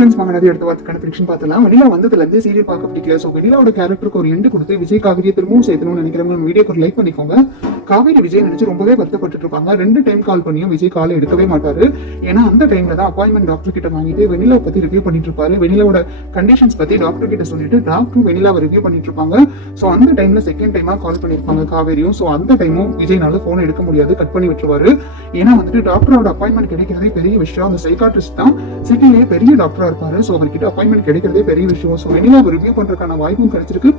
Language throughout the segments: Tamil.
ஃப்ரெண்ட்ஸ் வாங்கினது எடுத்து வாரத்துக்கான ப்ரிடிக்ஷன் பார்த்தலாம். வெண்ணிலா வந்ததுல இருந்து சீரியல் பார்க்க பிடிக்கல. ஸோ வெண்ணிலாவோட கேரக்டருக்கு ஒரு எண்டு கொடுத்து விஜய் காவேரியை திரும்பவும் சேர்த்தணும்னு நினைக்கிறவங்க வீடியோக்கு ஒரு லைக் பண்ணிக்கோங்க. காவேரி விஜய் நினைச்சு ரொம்பவே வருத்தப்பட்டு இருப்பாங்க. 2 டைம் கால் பண்ணியும் விஜய் காலை எடுக்கவே மாட்டாரு. ஏன்னா அந்த டைம்ல தான் அப்பாயின்மெண்ட் டாக்டர் கிட்ட வாங்கிட்டு வெண்ணிலா பத்தி ரிவ்யூ பண்ணிட்டு இருப்பாரு. வெண்ணிலாவோட கண்டிஷன்ஸ் பத்தி டாக்டர் கிட்ட சொல்லிட்டு டாக்டர் வெண்ணிலாவை ரிவ்யூ பண்ணிட்டு இருப்பாங்க. ஸோ அந்த டைம்ல செகண்ட் டைமா கால் பண்ணிருப்பாங்க காவேரியும். ஸோ அந்த டைமும் விஜய்னால போன் எடுக்க முடியாது, கட் பண்ணி விட்டுருவாரு. ஏன்னா வந்துட்டு டாக்டரோட அப்பாயின்மெண்ட் கிடைக்கிறதே பெரிய விஷயம். அந்த சைக்காட்ரிஸ்ட் தான் சிட்டிலேயே பெரிய டாக்டரா இருப்பாரு. ஸோ அவர்கிட்ட அப்பாயின்மெண்ட் கிடைக்கிறதே பெரிய விஷயம். ஸோ வெண்ணிலாவை ரிவ்யூ பண்றதுக்கான வாய்ப்பும் கிடைச்சிருக்கு.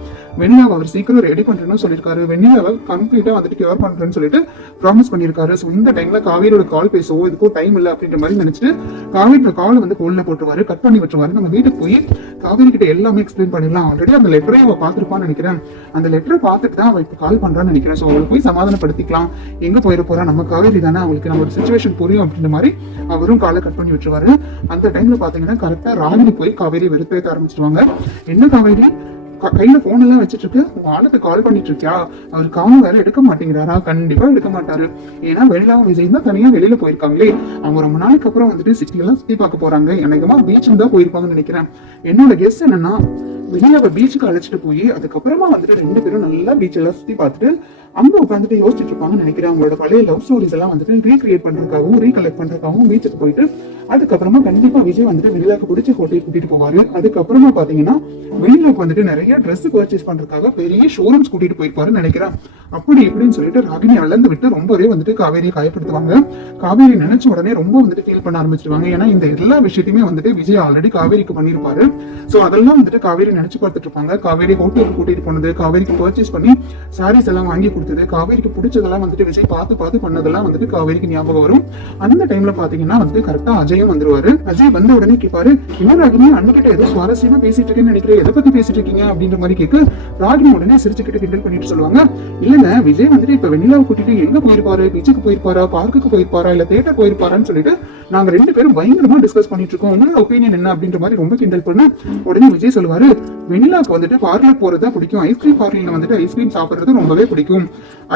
வெண்ணிலாவை அவர் சீக்கிரம் ரெடி பண்றேன்னு சொல்லியிருக்காரு. வெண்ணிலாவை கம்ப்ளீட்டா வந்துட்டு கியூர் பண்றேன்னு சொல்லிட்டு ப்ராமிஸ் பண்ணியிருக்காரு. ஸோ இந்த டைம்ல காவேரியோட கால் பேசவோ இதுக்கும் டைம் இல்லை அப்படின்ற மாதிரி நினைச்சிட்டு காவேரியோட காலை வந்து கோல்ல போட்டுருவாரு, கட் பண்ணி விட்டுருவாரு. நம்ம வீட்டுக்கு போய் காவேரி கிட்ட எல்லாமே எக்ஸ்பிளைன் பண்ணிடலாம். ஆல்ரெடி அந்த லெட்டரே அவ பாத்துருப்பான்னு நினைக்கிறேன். அந்த லெட்டரை பார்த்துட்டு தான் அவ இப்ப கால் பண்றான்னு நினைக்கிறேன். ஸோ அவளை போய் சமாதானப்படுத்திக்கலாம். எங்க போயிட போறா, நம்ம காவேரி தானே, அவளுக்கு நம்ம ஒரு சுச்சுவேஷன் புரியும் அப்படின்ற மாதிரி அவரும் காலை கட் பண்ணி விட்டுருவாரு. அந்த டைம்ல பாத்தீங்கன்னா கரெக்டா ராகினி போய் காவேரி வெறுப்பேற்ற ஆரம்பிச்சிருவாங்க. என்ன காவேரி கையில போன் எல்லாம் வச்சிட்டு இருக்கு, உங்க ஆளுக்கு கால் பண்ணிட்டு இருக்கியா, அவர் கால் வேற எடுக்க மாட்டேங்கிறாரா? கண்டிப்பா எடுக்க மாட்டாரு. ஏன்னா வெளியிலாவும் விஜய் தான் தனியா வெளியில போயிருக்காங்களே. அவங்க ரொம்ப நாளைக்கு அப்புறம் வந்துட்டு சிட்டி எல்லாம் சுத்தி பார்க்க போறாங்க. எனக்குமா பீச்சுக்கு தான் போயிருப்பாங்கன்னு நினைக்கிறேன். என்னோட கெஸ் என்னன்னா வெளியில பீச்சுக்கு அழைச்சிட்டு போய் அதுக்கப்புறமா வந்துட்டு 2 பேரும் நல்லா பீச் எல்லாம் சுத்தி பார்த்துட்டு அங்க உட்காந்துட்டு யோசிச்சுட்டு இருப்பாங்கன்னு நினைக்கிறேன். அவங்களோட பழைய லவ் ஸ்டோரிஸ் எல்லாம் வந்துட்டு ரீக்ரியேட் பண்றதுக்காகவும் ரீகலெக்ட் பண்றதுக்காகவும் பீச்சுக்கு போயிட்டு அதுக்கப்புறமா கண்டிப்பா விஜய் வந்துட்டு வெளியிலாக்கு பிடிச்ச ஹோட்டல் கூட்டிட்டு போவாரு. அதுக்கப்புறமா பாத்தீங்கன்னா வெளியிலாக்கு வந்துட்டு நிறைய ட்ரெஸ் பர்ச்சேஸ் பண்றதுக்காக பெரிய ஷோரூம்ஸ் கூட்டிட்டு போயிருப்பாருன்னு நினைக்கிறேன். அப்படி இப்படின்னு சொல்லிட்டு ராகினி அளந்து விட்டு ரொம்பவே வந்துட்டு காவேரியை காயப்படுத்துவாங்க. காவேரி நினைச்ச உடனே ரொம்ப வந்துட்டு ஃபீல் பண்ண ஆரம்பிச்சிருவாங்க. ஏன்னா இந்த எல்லா விஷயத்தையுமே வந்துட்டு விஜய் ஆல்ரெடி காவேரிக்கு பண்ணிருப்பாரு. சோ அதெல்லாம் வந்துட்டு காவேரி நினைச்சு பார்த்துட்டு இருப்பாங்க. காவேரி ஹோட்டலுக்கு கூட்டிட்டு போனது, காவேரிக்கு பர்ச்சேஸ் பண்ணி சாரீஸ் எல்லாம் வாங்கி கொடுத்தது, காவேரிக்கு பிடிச்சதெல்லாம் வந்துட்டு விஜய் பார்த்து பண்ணதெல்லாம் வந்துட்டு காவேரிக்கு ஞாபகம் வரும். அந்த டைம்ல பாத்தீங்கன்னா வந்துட்டு கரெக்டா அஜயும் வந்துருவாரு. அஜய் வந்த உடனே கேட்பாரு, என்ன ராகினி அன்னைக்கிட்ட ஏதோ சுவாரஸ்யமா பேசிட்டு இருக்கேன்னு நினைக்கிறேன், எதை பத்தி பேசிட்டு இருக்கீங்க அப்படின்ற மாதிரி கேட்க ராகினி உடனே சிரிச்சுக்கிட்டு கிண்டல் பண்ணிட்டு சொல்லுவாங்க, இல்லங்க விஜய் வந்துட்டு இப்ப வெண்ணிலாவை கூட்டிட்டு எங்க போயிருப்பாரு, பீச்சுக்கு போயிருப்பாரா, பார்க்குக்கு போயிருப்பாரா, இல்ல தியேட்டர் போயிருப்பாரான்னு சொல்லிட்டு நாங்க 2 பேரும் பயங்கரமா டிஸ்கஸ் பண்ணிட்டு இருக்கோம், உங்களோட ஒப்பீனியன் என்ன அப்படின்ற மாதிரி ரொம்ப கிண்டல் பண்ண உடனே விஜய் சொல்லுவாரு, வெண்ணிலாவுக்கு வந்துட்டு பார்லர் போறதா பிடிக்கும், ஐஸ்கிரீம் பார்லர்ல வந்துட்டு ஐஸ்கிரீம் சாப்பிடுறது ரொம்பவே பிடிக்கும்.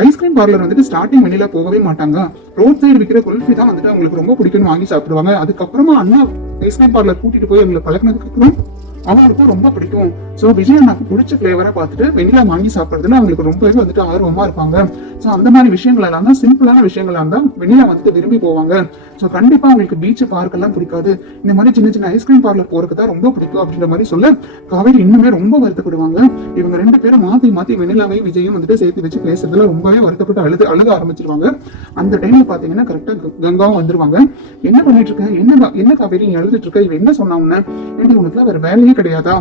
ஐஸ்கிரீம் பார்லர் வந்துட்டு ஸ்டார்டிங் வெண்ணிலா போகவே மாட்டாங்க, ரோட் சைடு விற்கிற குல்ஃபி தான் வந்துட்டு அவங்களுக்கு ரொம்ப பிடிக்கும்னு வாங்கி சாப்பிடுவாங்க. அதுக்கப்புறமா அண்ணா ஐஸ்கிரீம் பார்லர் கூட்டிட்டு போய் அவங்களை பழக்கினதுக்கு அப்புறம் அவங்களுக்கும் ரொம்ப பிடிக்கும். சோ விஜய் அண்ணாக்கு பிடிச்ச பிளேவரா பார்த்துட்டு வெண்ணிலா வாங்கி சாப்பிடுறதுல அவங்களுக்கு ரொம்பவே வந்துட்டு ஆர்வமா இருப்பாங்க. சோ அந்த மாதிரி விஷயங்கள் எல்லாம் தான், சிம்பிளான விஷயங்களா இருந்தா வெண்ணிலா வந்துட்டு விரும்பி போவாங்க. சோ கண்டிப்பா அவங்களுக்கு பீச் பார்க் எல்லாம் பிடிக்காது, இந்த மாதிரி சின்ன சின்ன ஐஸ்கிரீம் பார்லர் போறதுக்கு தான் ரொம்ப பிடிக்கும் அப்படின்ற மாதிரி சொல்ல காவேரி இன்னுமே ரொம்ப வருத்தப்படுவாங்க. இவங்க 2 பேரும் மாத்தி வெண்ணிலாவையும் விஜயும் வந்துட்டு சேர்த்து வச்சு பேசுறதுல ரொம்பவே வருத்தப்பட்டு அழுக ஆரம்பிச்சிருவாங்க. அந்த டைம்ல பாத்தீங்கன்னா கரெக்டா கங்காவும் வந்துருவாங்க. என்ன பண்ணிட்டு இருக்க, என்ன காவேரி நீ அழுதுட்டு இருக்க, இவ என்ன சொன்னா உன்ன, உனக்குலாம் வேற வேலையே கிடையாதா,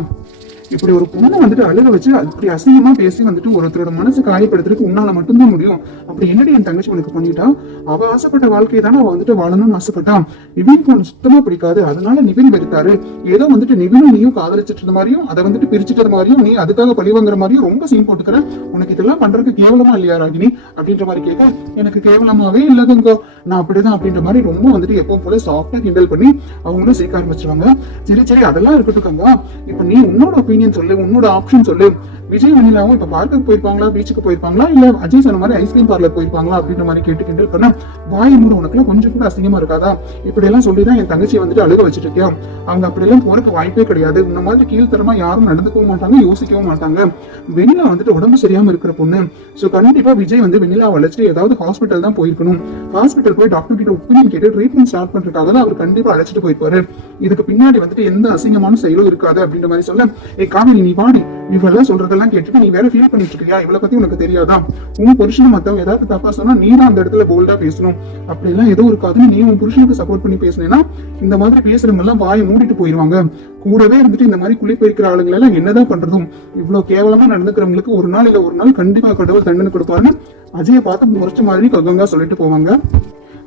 இப்படி ஒரு பொண்ணை வந்துட்டு அழுக வச்சு அப்படி அசிங்கமா பேசி வந்துட்டு ஒருத்தரோட மனசு காயப்படுத்துறதுக்கு உன்னால மட்டும்தான் முடியும். அப்படி என்னடி என் தங்கச்சி உனக்கு பண்ணிட்டா, அவ ஆசைப்பட்ட வாழ்க்கையை தானே அவ வந்துட்டு வாழணும்னு ஆசைப்பட்டான். நிவினுக்கு ஒன்று சுத்தமா பிடிக்காது, அதனால நிவின் வெறுத்தாரு. ஏதோ வந்துட்டு நிவினும் நீயும் காதலிச்சிட்டு இருந்த மாதிரியும் அதை வந்துட்டு பிரிச்சுட்டு மாதிரியும் நீ அதுக்காக பழிவாங்குற மாதிரியும் ரொம்ப சீன் போட்டுக்கிற, உனக்கு இதெல்லாம் பண்றதுக்கு கேவலமா இல்லையா ராகினி அப்படின்ற மாதிரி கேட்க, எனக்கு கேவலமாவே இல்லதுங்க, நான் அப்படிதான் அப்படின்ற மாதிரி ரொம்ப வந்துட்டு எப்பவும் போல சாஃப்டா கிண்டல் பண்ணி அவங்களும் சேர்க்க ஆரம்பிச்சிருவாங்க. சரி அதெல்லாம் இருக்கட்டும், இப்ப நீ உன்னோட ஒப்பீனியன் சொல்லு, உன்னோட ஆப்ஷன் சொல்லு. விஜய் வெண்ணிலாவும் இப்ப பார்க்குக்கு போயிருப்பாங்களா, பீச்சுக்கு போயிருப்பாங்களா, இல்ல அஜய் சொன்ன மாதிரி ஐஸ்கிரீம் பார்லர் போயிருப்பாங்களா அப்படின்ற மாதிரி கேட்டு கிண்டல் பண்ண, வாய் மூட உனக்குலாம் கொஞ்சம் கூட அசிங்கமா இருக்காதா, இப்படி எல்லாம் சொல்லிதான் என் தங்கச்சியை வந்துட்டு அழுக வச்சுட்டு இருக்கியா, அவங்க அப்படி எல்லாம் போறதுக்கு வாய்ப்பே கிடையாது, இந்த மாதிரி கீழ்த்தரமா யாரும் நடந்துக்கவும் மாட்டாங்க, யோசிக்கவும் மாட்டாங்க. வெண்ணிலா வந்துட்டு உடம்பு சரியாம இருக்கிற பொண்ணு. சோ கண்டிப்பா விஜய் வந்து வெண்ணிலா அழைச்சிட்டு ஏதாவது ஹாஸ்பிட்டல் தான் போயிருக்கணும். ஹாஸ்பிட்டல் போய் டாக்டர் கிட்ட ஒப்பீனியன் கேட்டு ட்ரீட்மெண்ட் ஸ்டார்ட் பண்றதுக்காக தான் அவர் கண்டிப்பா அழைச்சிட்டு போயிருப்பாரு. இதுக்கு பின்னாடி வந்துட்டு எந்த அசிங்கமான செயலும் இருக்காது அப்படின்ற மாதிரி சொல்ல, காவேரி நீ பாடி, இவெல்லாம் சொல்றதெல்லாம் கேட்டுட்டு நீ வேற ஃபீல் பண்ணிட்டு இருக்கியா, இவளை பத்தி உனக்கு தெரியாதா, உன் புருஷனை மத்தவங்க ஏதாவது தப்பா சொன்னா நீ தான் அந்த இடத்துல போல்டா பேசணும், அப்படி எல்லாம் ஏதோ இருக்காதுன்னு நீ உன் புருஷனுக்கு சப்போர்ட் பண்ணி பேசினேன்னா இந்த மாதிரி பேசுறவங்க எல்லாம் வாயை மூடிட்டு போயிருவாங்க. கூடவே இருந்துட்டு இந்த மாதிரி குழி பறிக்கிற ஆளுங்களை எல்லாம் என்னதான் பண்றதும், இவ்வளவு கேவலமா நடந்துக்கிறவங்களுக்கு ஒரு நாள் இல்ல ஒரு நாள் கண்டிப்பா கடவுள் தண்டனை கொடுப்பாருன்னு அஜயை பார்த்து முறைச்ச மாதிரி கங்கா சொல்லிட்டு போவாங்க.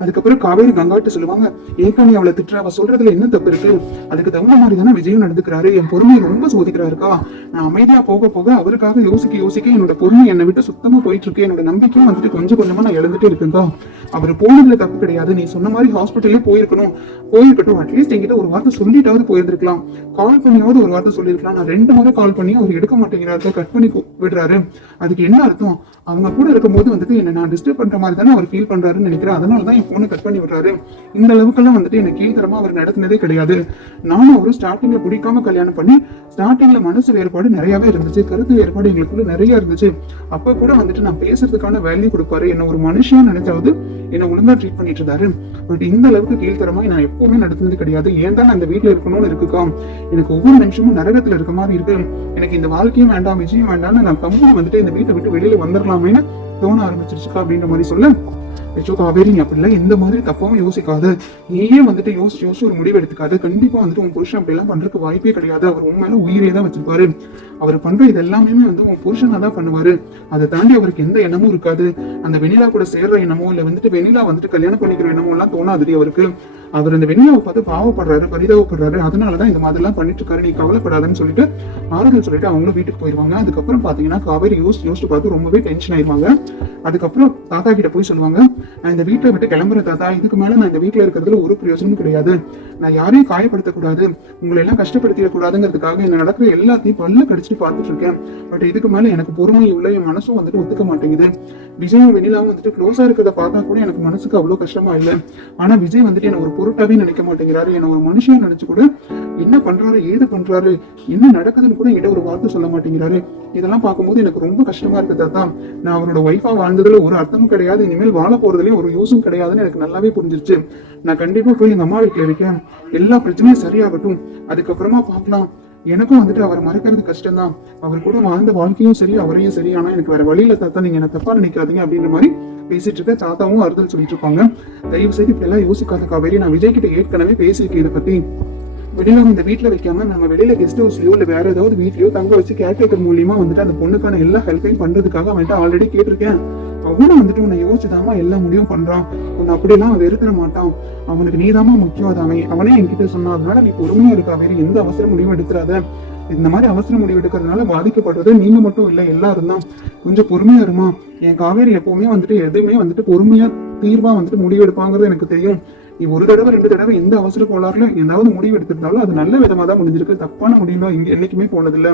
அதுக்கப்புறம் காவேரி கங்காட்டு சொல்லுவாங்க, ஏற்கனவே அவளை திட்டுற, அவ சொல்றதுல என்ன தப்பு இருக்கு, அதுக்கு தகுந்த மாதிரி தானே விஜயும் நடந்துக்கிறாரு, என் பொறுமையை ரொம்ப சோதிக்கிறாருக்கா, நான் அமைதியா போக போக அவருக்காக யோசிக்க என்னோட பொறுமை என்னை விட்டு சுத்தமா போயிட்டு இருக்கு, என்னோட நம்பிக்கையும் வந்துட்டு கொஞ்சம் கொஞ்சமா நான் இழந்துட்டு இருக்குங்கா, அவர் போனதுல தப்பு கிடையாது, நீ சொன்ன மாதிரி ஹாஸ்பிட்டலே போயிருக்கட்டும், அட்லீஸ்ட் என்கிட்ட ஒரு வார்த்தை சொல்லிட்டாவது போயிருந்திருக்கலாம், கால் பண்ணியாவது ஒரு வார்த்தை சொல்லியிருக்கலாம். நான் 2 முறை கால் பண்ணி அவர் எடுக்க மாட்டேங்கிறாரு, கட் பண்ணி விடுறாரு. அதுக்கு என்ன அர்த்தம்? அவங்க கூட இருக்கும்போது வந்துட்டு என்ன நான் டிஸ்டர்ப் பண்ற மாதிரி தானே அவர் ஃபீல் பண்றாருன்னு நினைக்கிறேன். அதனாலதான் என் போனை கட் பண்ணி விடுறாரு. இந்த அளவுக்குலாம் வந்துட்டு என்ன கீழ்த்தரமா அவர் நடத்தினதே கிடையாது. நானும் அவரும் ஸ்டார்டிங்ல பிடிக்காம கல்யாணம் பண்ணி ஸ்டார்டிங்ல மனசு வேறுபாடு நிறையவே இருந்துச்சு, கருத்து வேறுபாடு எங்களுக்குள்ள நிறைய இருந்துச்சு. அப்ப கூட வந்துட்டு நான் பேசுறதுக்கான வேல்யூ கொடுப்பாரு, என்ன ஒரு மனுஷன் நினைச்சாவது என்ன ஒழுங்கா ட்ரீட் பண்ணிட்டு இருந்தாரு. பட் இந்த அளவுக்கு கீழ்த்தரமா நான் எப்பவுமே நடத்துனது கிடையாது. ஏன் தான் அந்த வீட்டுல இருக்கணும்னு இருக்குக்கா, எனக்கு ஒவ்வொரு நிமிஷமும் நரகத்துல இருக்க மாதிரி இருக்கு. எனக்கு இந்த வாழ்க்கையும் வேண்டாம், விஜயம் வேண்டாம்னு நான் கம்பெனி வந்துட்டு இந்த வீட்டை விட்டு வெளியில வந்துடலாமேன்னு தோண ஆரம்பிச்சிருச்சுக்கா அப்படின்ற மாதிரி சொல்ல, காவேரி நீ அப்படிலாம் எந்த மாதிரி தப்பாவும் யோசிக்காது, நீயே வந்துட்டு யோசிச்சு ஒரு முடிவு எடுத்துக்காது. கண்டிப்பா வந்துட்டு உன் புருஷன் அப்படி எல்லாம் பண்றதுக்கு வாய்ப்பே கிடையாது. அவர் உண்மையில உயிரே தான் வச்சிருப்பாரு. அவர் பண்ற இது எல்லாமே வந்து உன் புருஷனா தான் பண்ணுவாரு. அதை தாண்டி அவருக்கு எந்த எண்ணமும் இருக்காது. அந்த வெண்ணிலா கூட சேர்ற எண்ணமோ இல்ல வந்துட்டு வெண்ணிலா வந்துட்டு கல்யாணம் பண்ணிக்கிற எண்ணமோ எல்லாம் தோணாது அவருக்கு. அவர் இந்த வெண்ணிலாவை பார்த்து பாவப்படுறாரு, பரிதாபப்படுறாரு. அதனாலதான் இந்த மாதிரி எல்லாம் பண்ணிட்டு இருக்காரு, நீ கவலைப்படாதுன்னு சொல்லிட்டு ஆறுதல் சொல்லிட்டு அவங்களும் வீட்டுக்கு போயிருவாங்க. அதுக்கப்புறம் பாத்தீங்கன்னா காவேரி யோசிச்சு பார்த்து ரொம்பவே டென்ஷன் ஆயிருவாங்க. அதுக்கப்புறம் தாத்தா கிட்ட போய் சொல்லுவாங்க, நான் இந்த வீட்டை விட்டு கிளம்புற தாத்தா, இதுக்கு மேல நான் இந்த வீட்டுல இருக்கிறதுல ஒரு பிரயோஜனமும் கிடையாது. நான் யாரையும் காயப்படுத்தக்கூடாது, உங்களை எல்லாம் கஷ்டப்படுத்திடக்கூடாதுங்கிறதுக்காக என்ன நடக்கிற எல்லாத்தையும் பல்ல கடிச்சிட்டு பார்த்துட்டு இருக்கேன். பட் இதுக்கு மேல எனக்கு பொறுமை இல்லை, என் மனசும் வந்துட்டு ஒத்துக்க மாட்டேங்குது. விஜயும் வெண்ணிலாவும் வந்துட்டு க்ளோஸா இருக்கிறத பார்த்தா கூட எனக்கு மனசுக்கு அவ்வளவு கஷ்டமா இல்லை. ஆனா விஜய் வந்துட்டு என்ன ஒரு பொருட்டாவே நினைக்க மாட்டேங்கிறாரு. என்ன ஒரு மனுஷன் நினைச்சு கூட என்ன பண்றாரு, ஏது பண்றாரு, என்ன நடக்குதுன்னு கூட என்கிட்ட ஒரு வார்த்தை சொல்ல மாட்டேங்கிறாரு. இதெல்லாம் பார்க்கும்போது எனக்கு ரொம்ப கஷ்டமா இருக்கு தாத்தா. நான் அவரோட ஒய்ஃபா வாழ்ந்ததுல ஒரு அர்த்தமும் கிடையாது, இனிமேல் வாழ போறதுலயும் ஒரு யூஸும் கிடையாதுன்னு எனக்கு நல்லாவே புரிஞ்சிருச்சு. நான் கண்டிப்பா போய் எங்க அம்மா வீட்டுல இருக்கேன், எல்லா பிரச்சனையும் சரியாகட்டும், அதுக்கப்புறமா பார்க்கலாம். எனக்கும் வந்துட்டு அவர் மறக்கிறது கஷ்டம் தான், அவர் கூட வாழ்ந்த வாழ்க்கையும் சரி அவரையும் சரி. ஆனா எனக்கு வேற வழியில தாத்தா, நீங்க என்ன தப்பா நினைக்காதீங்க அப்படின்ற மாதிரி பேசிட்டு இருக்க. தாத்தாவும் ஆறுதல் சொல்லிட்டு இருப்பாங்க. தயவு செய்து இப்படி எல்லாம் யோசிக்காத காவேரி, நான் விஜய் கிட்ட ஏற்கனவே பேசியிருக்கேன் இதை பத்தி. வெளியில இந்த வீட்டுல வைக்காம நம்ம வெளியில கெஸ்ட் ஹவுஸ்லயோ இல்ல வேற ஏதாவது வீட்லயோ தங்க வச்சு கேர்டேக்கர் மூலியமா வந்துட்டு அந்த பொண்ணுக்கான எல்லா ஹெல்ப்பையும் பண்றதுக்காக அவன்கிட்ட ஆல்ரெடி கேட்டிருக்கேன். அவனும் வந்துட்டு உன்னை யோசிச்சுதாமா எல்லா முடிவும் பண்றான், உன்னை அப்படியெல்லாம் அவன் வெறுத்துட மாட்டான், அவனுக்கு நீதாமா முக்கியம். அது அவனே என்கிட்ட சொன்னான். அதனால நீ பொறுமையா இருக்கா வேறு, எந்த அவசர முடிவும் எடுத்துறாத. இந்த மாதிரி அவசர முடிவு எடுக்கிறதுனால பாதிக்கப்படுறது நீங்க மட்டும் இல்ல, எல்லாரும் தான். கொஞ்சம் பொறுமையா இருமா. என் காவேரி எப்பவுமே வந்துட்டு எதுவுமே வந்துட்டு பொறுமையா தீர்வா வந்துட்டு முடிவு எடுப்பாங்கிறது எனக்கு தெரியும். நீ ஒரு தடவை 2 தடவை எந்த அவசர கோளாறுல ஏதாவது முடிவு எடுத்திருந்தாலும் அது நல்ல விதமா தான் முடிஞ்சிருக்கு, தப்பான முடிவுலாம் இங்க என்னைக்குமே போனதில்லை.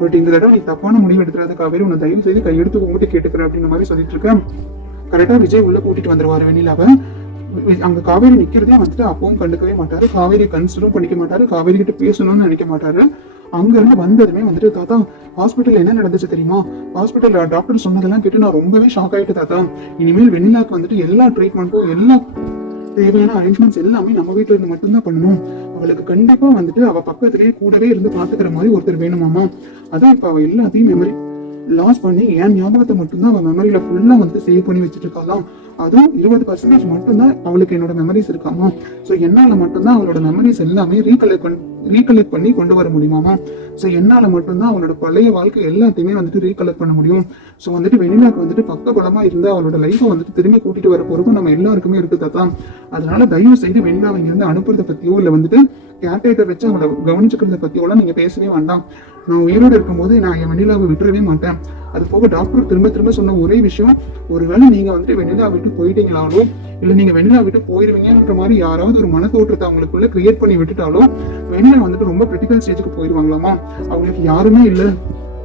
பட் இந்த தடவை நீ தப்பான முடிவு எடுத்துறாத காவேரி, உன்னை தயவு செய்து கையெடுத்து உங்ககிட்ட கேட்டுக்கிறேன் அப்படின்ற மாதிரி சொல்லிட்டு இருக்கேன். கரெக்டா விஜய் உள்ள கூட்டிட்டு வந்துருவாரு வெண்ணிலாவை. அங்க காவேரி நிக்கிறதே வந்துட்டு அப்பவும் கண்டுக்கவே மாட்டாரு, காவேரி கன்சிடரும் பண்ணிக்க மாட்டாரு, காவேரி கிட்ட பேசணும்னு நினைக்க மாட்டாரு. அங்க இருந்து வந்ததுமே வந்துட்டு, தாத்தா ஹாஸ்பிட்டல் என்ன நடந்துச்சு தெரியுமா, ஹாஸ்பிட்டல் டாக்டர் சொன்னதெல்லாம் கேட்டு நான் ரொம்பவே ஷாக் ஆயிட்டு தாத்தா. இனிமேல் வெண்ணிலாக்கு வந்துட்டு எல்லா ட்ரீட்மெண்ட்டும் எல்லா தேவையான அரேஞ்ச்மெண்ட்ஸ் எல்லாமே நம்ம வீட்டுல இருந்து மட்டும்தான் பண்ணணும். அவளுக்கு கண்டிப்பா வந்துட்டு அவ பக்கத்திலேயே கூடவே இருந்து பாத்துக்கிற மாதிரி ஒருத்தர் வேணுமாமா. அதான் இப்ப அவ எல்லாத்தையும் மெமரி லாஸ் பண்ணி என் ஞாபகத்தை மட்டும்தான் அவன் மெமரியில ஃபுல்லா வந்துட்டு சேவ் பண்ணி வச்சுட்டு இருக்காளாம். அதுவும் 20% மட்டும்தான் அவளுக்கு என்னோட மெமரிஸ் இருக்காமா. சோ என்னால மட்டும்தான் அவளோட மெமரிஸ் எல்லாமே ரீகலெக்ட் பண்ணி கொண்டு வர முடியுமாமா. சோ என்னால மட்டும்தான் அவளோட பழைய வாழ்க்கை எல்லாத்தையுமே வந்துட்டு ரீகலெக்ட் பண்ண முடியும். சோ வந்துட்டு வெண்ணிலாக்கு வந்துட்டு பக்க பலமா இருந்தா அவளோட லைஃபை வந்துட்டு திரும்பி கூட்டிட்டு வர பொறுப்பு நம்ம எல்லாருக்குமே இருக்கு தாத்தா. அதனால தயவு செய்து வெண்ணிலாவை இங்க இருந்து அனுப்புறத பத்தியோ இல்ல வந்துட்டு கேர்டேக்கர் வச்சு அவளை கவனிச்சுக்கிறத பத்தியோலாம் நீங்க பேசவே வேண்டாம். நான் உயிரோடு இருக்கும்போது நான் என் வெண்ணிலாவை விட்டுறவே மாட்டேன். அது போக டாக்டர் திரும்ப திரும்ப சொன்ன ஒரே விஷயம், ஒருவேளை நீங்க வந்துட்டு வெண்ணிலா விட்டு போயிட்டீங்களாலோ இல்ல நீங்க வெண்ணிலா விட்டு போயிருவீங்கன்ற மாதிரி யாராவது ஒரு மன தோற்றத்தை அவங்களுக்குள்ள கிரியேட் பண்ணி விட்டுட்டாலோ வெண்ணிலா வந்துட்டு ரொம்ப கிரிட்டிக்கல் ஸ்டேஜுக்கு போயிருவாங்களாமா. அவங்களுக்கு யாருமே இல்ல,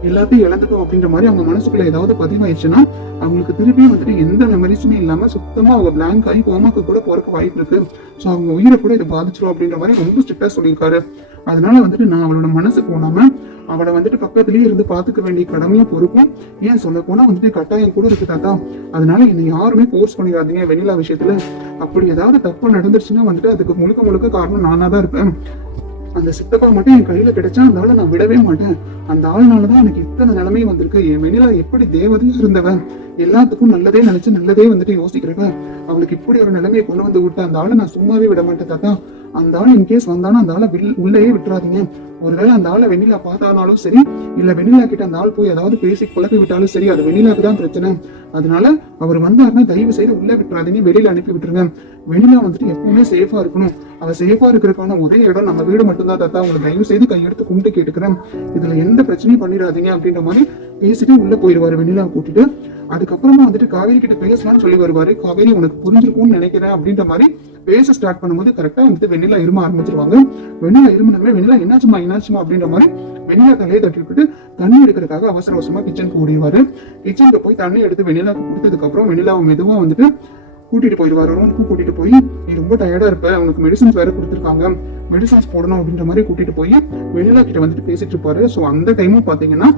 எல்லாத்தையும் இழந்துட்டோம் அப்படின்ற மாதிரி அவங்க மனசுக்குள்ள ஏதாவது பதிவாயிடுச்சுன்னா அவங்களுக்கு திருப்பியும் வந்துட்டு எந்த மெமரிஸுமே இல்லாம சுத்தமா அவங்க பிளாங்க் ஆகி கோமாக்கு கூட போறதுக்கு வாய்ப்பு இருக்கு. சோ அவங்க உயிரை கூட இதை பாதிச்சிடும் அப்படின்ற மாதிரி ரொம்ப ஸ்ட்ரிக்டா சொல்லியிருக்காரு. அதனால வந்துட்டு நான் அவளோட மனசு போனாம அவளை வந்துட்டு பக்கத்திலேயே இருந்து பாத்துக்க வேண்டிய கடமையும் பொறுப்பும் ஏன் சொல்ல போனா வந்துட்டு கட்டாயம் கூட இருக்கு தாத்தா. அதனால என்னை யாருமே போர்ஸ் பண்ணிடாதீங்க வெண்ணிலா விஷயத்துல. அப்படி ஏதாவது தப்பு நடந்துருச்சுன்னா வந்துட்டு அதுக்கு முழுக்க முழுக்க காரணம் நானா தான் இருப்பேன். அந்த சித்தப்பா மட்டும் என் கையில கிடைச்சா அந்த ஆளை நான் விடவே மாட்டேன். அந்த ஆள்னாலதான் எனக்கு இத்தனை நிலைமையும் வந்திருக்கு. என் வெண்ணிலா எப்படி தேவதையா இருந்தவன், எல்லாத்துக்கும் நல்லதே நினைச்சு நல்லதே வந்துட்டு யோசிக்கிறவ, அவளுக்கு இப்படி ஒரு நிலைமையை கொண்டு வந்து விட்ட அந்த ஆளை நான் சும்மாவே விட மாட்டேன் தாத்தா. அந்த ஆள் இன்கேஸ் வந்தாலும் அந்த ஆளை உள்ளேயே விட்டுறாதீங்க. ஒருவேளை அந்த ஆளை வெண்ணிலா பார்த்தாலும் சரி இல்ல வெண்ணிலா கிட்ட அந்த ஆள் போய் ஏதாவது பேசி குழப்பி விட்டாலும் சரி, அது வெண்ணிலாக்கு தான் பிரச்சனை. அதனால அவர் வந்தாருன்னா தயவு செய்து உள்ள விட்டுறாதீங்க, வெளியில அனுப்பி விட்டுருங்க. வெண்ணிலா வந்துட்டு எப்பவுமே சேஃபா இருக்கணும். அவ சேஃபா இருக்கிறதுக்கான ஒரே இடம் நம்ம வீடு மட்டும்தான் தாத்தா. அவங்களை தயவு செய்து கையெடுத்து கும்பிட்டு கேட்டுக்கிறேன், இதுல எந்த பிரச்சனையும் பண்ணிடாதீங்க அப்படின்ற மாதிரி பேசிட்டு உள்ள போயிடுவாரு வெண்ணிலா கூட்டிட்டு. அதுக்கப்புறமா வந்துட்டு காவேரி கிட்ட பேசலாம்னு சொல்லி வருவாரு. காவேரி உனக்கு புரிஞ்சிருக்கும்னு நினைக்கிறேன் அப்படின்ற மாதிரி பேச ஸ்டார்ட் பண்ணும்போது கரெக்டா வந்துட்டு வெண்ணிலா இரும ஆரம்பிச்சிருவாங்க. வெண்ணிலா இருமுனமே வெண்ணிலா என்னாச்சுமா அப்படின்ற மாதிரி வெண்ணிலா தலையை தட்டிவிட்டு தண்ணி எடுக்கிறதுக்காக அவசர அவசரமா கிச்சனுக்கு ஓடிடுவாரு. கிச்சனுக்கு போய் தண்ணி எடுத்து வெண்ணிலாவுக்கு கொடுத்ததுக்கு அப்புறம் வெண்ணிலாவை மெதுவா வந்துட்டு கூட்டிட்டு போயிடுவாரு. ரூமுக்கு கூட்டிட்டு போய் நீ ரொம்ப டயர்டா இருப்ப, உனக்கு மெடிசன்ஸ் வேற கொடுத்துருக்காங்க, மெடிசன்ஸ் போடணும் அப்படின்ற மாதிரி கூட்டிட்டு போய் வெண்ணிலா கிட்ட வந்துட்டு பேசிட்டு இருப்பாரு. சோ அந்த டைமும் பாத்தீங்கன்னா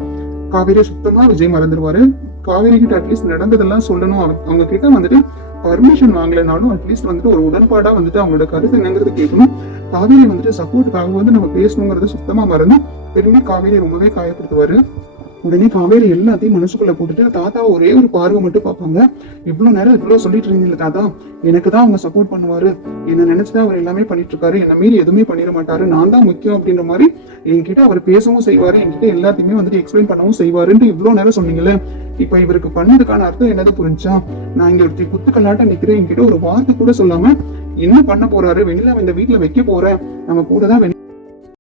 காவேரி சுத்தமா விஜய் மறந்துடுவாரு. காவேரி கிட்ட அட்லீஸ்ட் நடந்ததெல்லாம் சொல்லணும், அவங்க கிட்ட வந்துட்டு பர்மிஷன் வாங்கலைனாலும் அட்லீஸ்ட் வந்துட்டு ஒரு உடன்பாடா வந்துட்டு அவங்களோட கருத்து என்னங்கிறது கேட்கணும். காவேரி வந்துட்டு சப்போர்ட்டுக்காக வந்து நம்ம பேசணுங்கிறத சுத்தமா மறந்து திரும்பி காவேரி ரொம்பவே காயப்படுத்துவாரு. உடனே காவேரி எல்லாத்தையும் மனசுக்குள்ள போட்டுட்டு தாத்தா ஒரே ஒரு பார்வை மட்டும் பார்ப்பாங்க. இவ்வளவு நேரம் இவ்வளவு சொல்லிட்டு இருந்தீங்களா தாத்தா, எனக்கு தான் அவங்க சப்போர்ட் பண்ணுவாரு, என்ன நினைச்சுதான் அவர் எல்லாமே பண்ணிட்டு இருக்காரு, என்ன மீறி எதுவுமே பண்ணிட மாட்டாரு, நான் தான் முக்கியம் அப்படின்ற மாதிரி என்கிட்ட அவர் பேசவும் செய்வாரு, என்கிட்ட எல்லாத்தையுமே வந்துட்டு எக்ஸ்பிளைன் பண்ணவும் செய்வாருன்ட்டு இவ்வளவு நேரம் சொன்னீங்கல்ல, இப்ப இவருக்கு பண்ணதுக்கான அர்த்தம் என்னது புரிஞ்சா? நான் இங்க ஒரு குத்துக்கல்லாட்ட நிக்கிறேன், என்கிட்ட ஒரு வார்த்தை கூட சொல்லாம என்ன பண்ண போறாரு, வெண்ணிலா இந்த வீட்டுல வைக்க போறேன், நம்ம கூட தான்